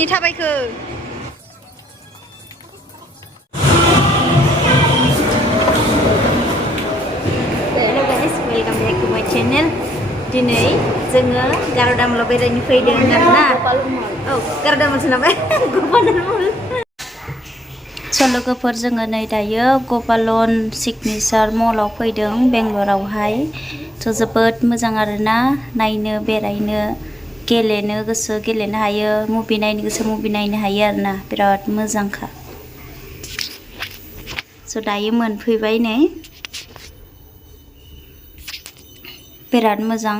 नि थाबायखो Hello guys, welcome back to my channel. Dinay जोङो गारदामल बेरायनो फैदों आरोना औ गारदामल नामा गपालमल स' लोगोफोर जोङो नै दायो गपालन सिगनेचार मलाव फैदों बेंगलरावहाय थ' जोबोद मोजां आरोना नायनो बेरायनो गेलेनो गोसो गेलेनो हायो मुभि नायनो गोसो मुभि नायनो हायो आरोना बिराद मोजांखा स' दायो मोनफैबाय नै बिराद मोजां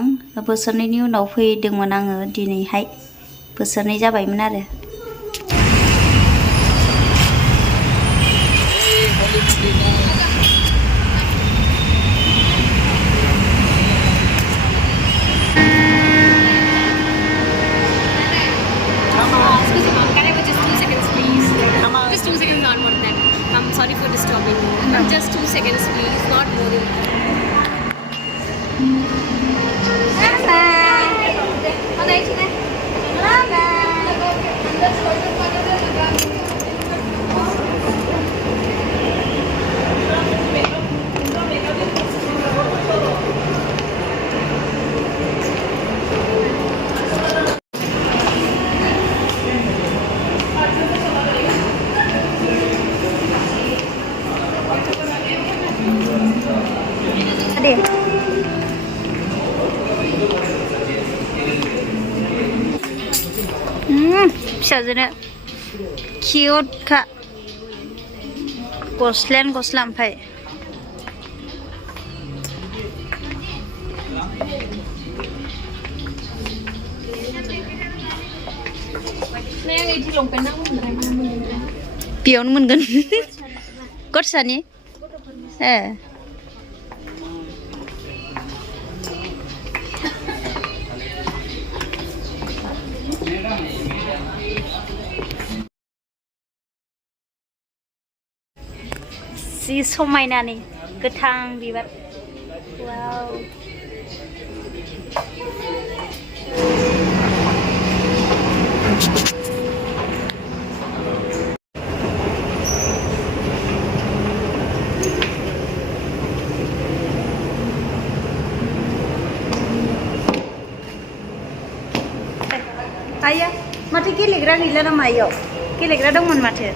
बोसोरनैनि उनाव फैदोंमोन आङो दिनैहाय बोसोरनै जाबायमोन आरो Just 2 seconds, not more than that. I'm sorry for disturbing you. No. Just 2 seconds, please, not more than that. फिसाजोनो किउट खा गस्लायानो गस्ला ओमफ्राय बेयावनो मोनगोन गरसानि ए जि समायनानि गोथां बिबार वाव आया माथो गेलेग्रा गैला नामा इयाव गेलेग्रा दंमोन माथो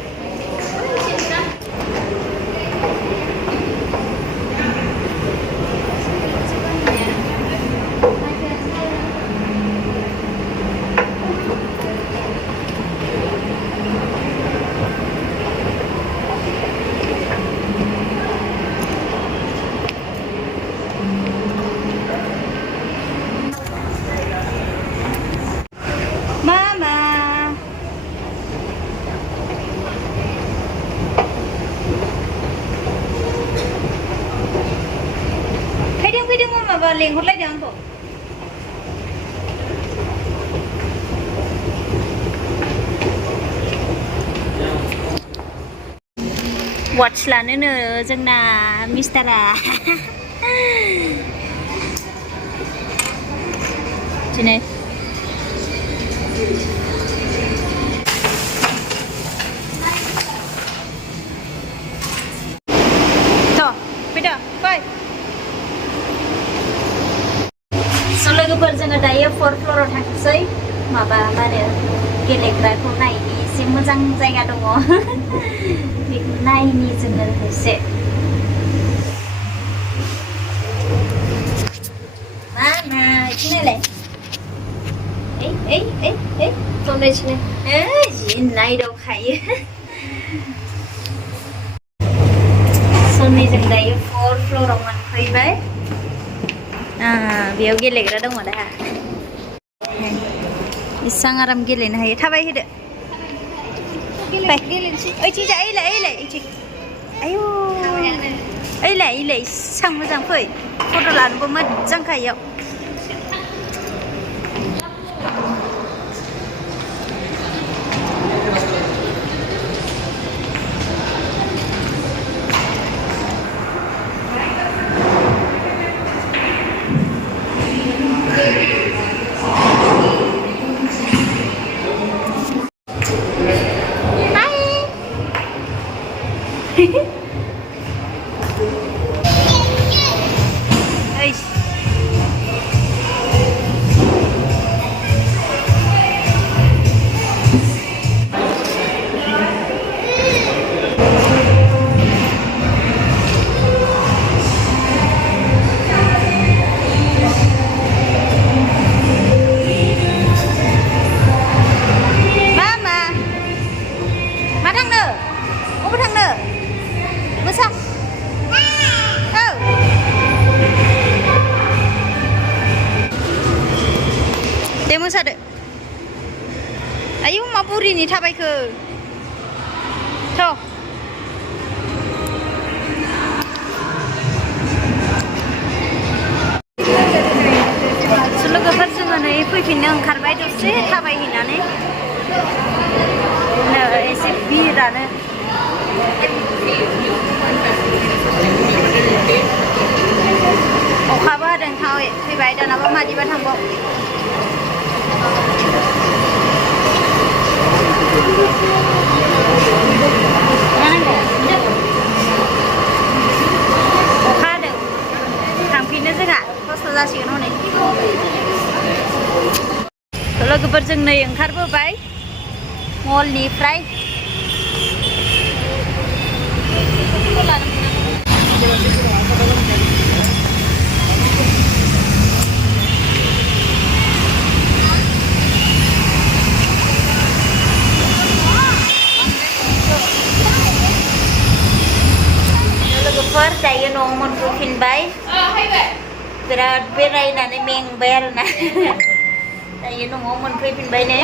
माबा लेंहरलायदों आंखौ वाच लानोनो जोंना मिस्टारा दिनै थ' फैदो फै लोगोफोर जोङो दायो 4th फ्ल'राव थांसै माबा मा होनो गेलेग्राखौ नायनि एसे मोजां जायगा दङ बेखौ नायनि जोङो एसे मा इथिं नायलाय ओइ Foundation. जि नायदावखायो सनै जों दायो 4th फ्ल'राव मोनफैबाय बेयाव गेलेग्रा दङ दा इसां आराम गेलेनो हायो थाबाय होदो ओइथिंजा ओइलाय आयु ओइलाय इसां मोजां फै फट' लानोबो मोजांखा इयाव Eish. Mosaदो आयु मा बुरिनि थाबायखो थ' लोगोफोर जोङो नै फैफिननो ओंखारबाय दसे थाबायहैनानै एसे भिरानो अखाबो हादों फैबाय दानाबा मादिबा थांबाव अखा हादों थांफिनो जोंहा खस्थ' जासिगोन हनै लोगोफोर जों नै ओंखारबोबाय मलनिफ्राय dayo nung mundukin bay berat berainw meng bel na dayo nung mundukin bay ne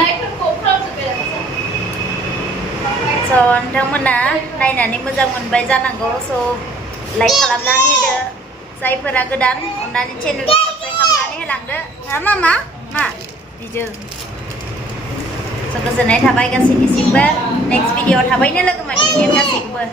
so nontonमोना नायनानै मोजां मोनबाय जानांगौ so लाइक खालामनानै होदो जायफोरा गोदान अननानै चेनेलखौ साबस्क्राइब खालामनानै होलांदो हा मामा मा बिजो so गोजोननाय थाबाय गासैनिसिमबो नेक्स्ट भिडिअ थाबैनो लोगो मोनफिनगोन गासैखौबो